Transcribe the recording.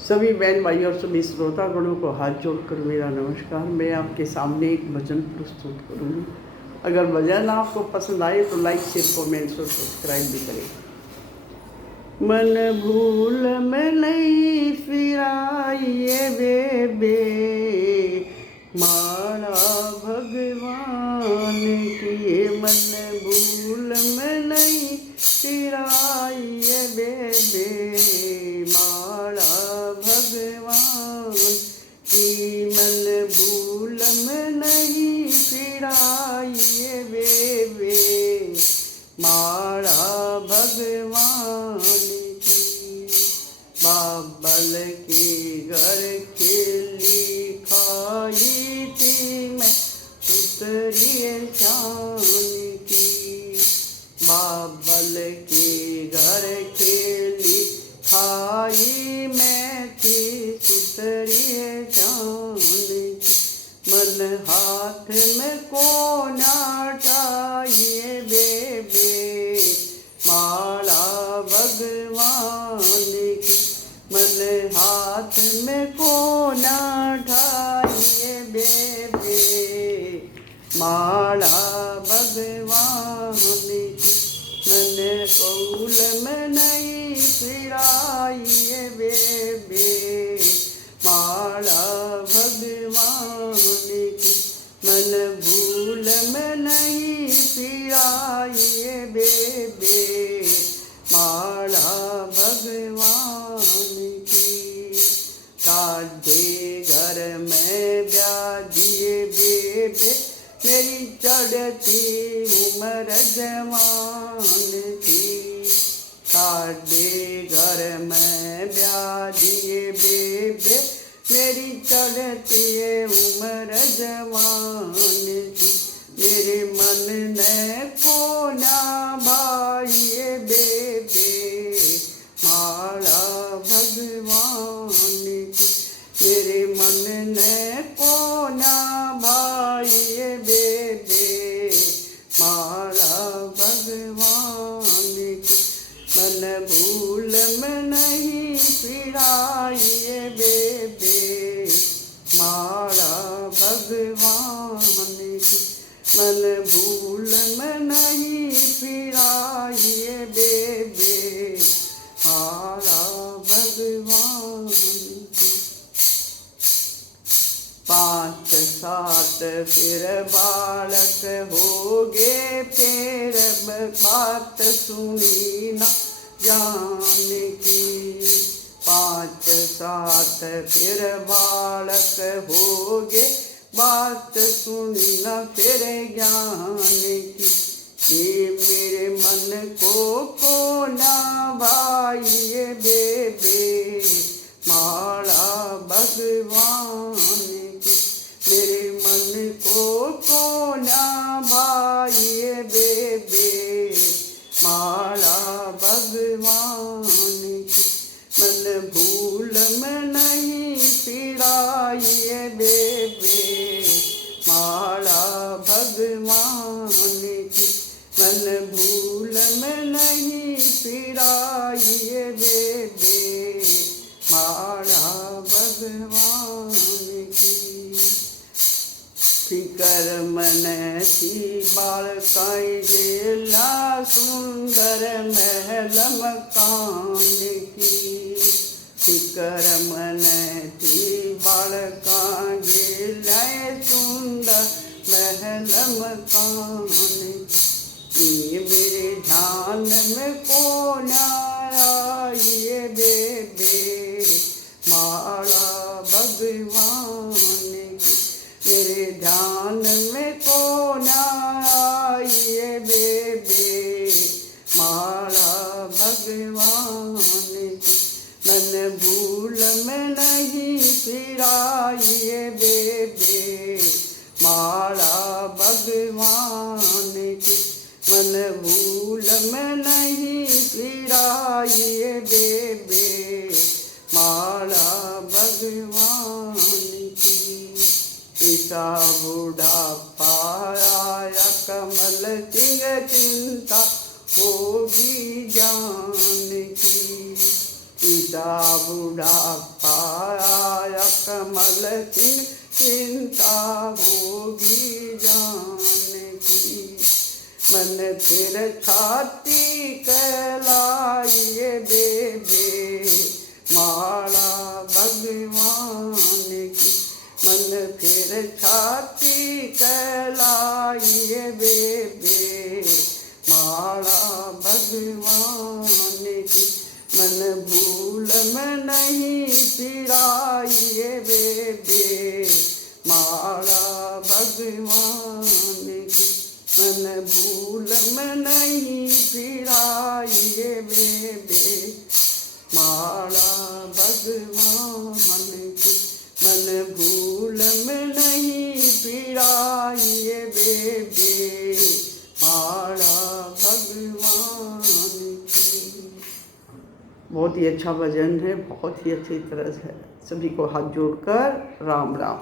सभी बहन भाई और सभी श्रोतागणों को हाथ जोड़कर मेरा नमस्कार। मैं आपके सामने एक भजन प्रस्तुत करूँगी। अगर भजन आपको पसंद आए तो लाइक शेयर कमेंट्स और सब्सक्राइब भी करें। मन भूल में नहीं फिराइए बेबे, माला भगवान की। मन भूल में नहीं फिराइए बेबे, माला भगवान की। मन भूल में नहीं फिराइए बेबे, माला भगवान की। बाबल के घर खेली खाई थी मैं सुतरिए शान की। बाबल के घर खेली खाई मैं थी सुतरिए शान की। मन हाथ में कोना उठाइए बेबे, माला भगवान की। मन हाथ में कोना उठाइए बेबे, माला भगवान की। मन कौल में नहीं फिराइए बेबे, माला भगवान की। मन भूल में नहीं फिराइए बेबे, माला भगवान की। काढ़े घर में ब्याधिए बेबे, मेरी चढ़ती उम्र जवान थी। काढ़े घर में ब्याधिए बेबे, मेरी चढ़ती उम्र जवान थी। मेरे मन ने कोना भाइये बेबे, माला भगवान की। मेरे मन ने कोना भाइये बेबे, माला भगवान की। मन भूल में नहीं फिराइए बेबे, माला भगवान की। मन भूल में नहीं फिराइए बेबे, माला भगवान की। 5 7 फिर बालक हो गे, फिर बात सुनी ना जान की। 5 7 फिर बालक हो गे, बात सुनी ना फिर ज्ञान की। ये मेरे मन को ना भाइये बेबे, माला भगवान की। मेरे मन को ना भाइये बेबे, माला भगवान की। मन भूल में नहीं फिराइए बेबे, माला भगवान की। मन भूल में नहीं फिराइए बेबे, माला भगवान की। फिकर मन थी बालकाई गेला, सुंदर महल मकान की। फिकर मन थी बालका गेला, सुंदर महल मकान की। ये मेरे ध्यान में कोना आइए बेबे, माला भगवान की। मेरे ध्यान में कोना आइए बेबे, माला भगवान की। मन भूल में नहीं फिराइए बेबे, माला भगवान की। मन भूल में नहीं फिराइए बेबे, माला भगवान की। ईसा बुढ़ापा आया, कमल सिंह चिंता होगी जान की। ईसा बुढ़ापा कठिन चिंता होगी जानकी। मन फिर छाती कहलाइए बेबे माला भगवान की। मन फिर छाती कहलाइए बेबे माला भगवान की। मन भूल में नहीं फिराइए बेबे माला भगवान की। मन भूल में नहीं फिराइए बेबे माला भगवान की। मन भूल में नहीं फिराइए बेबे माला भगवान की। बहुत ही अच्छा भजन है, बहुत ही अच्छी तरह से। सभी को हाथ जोड़कर राम राम।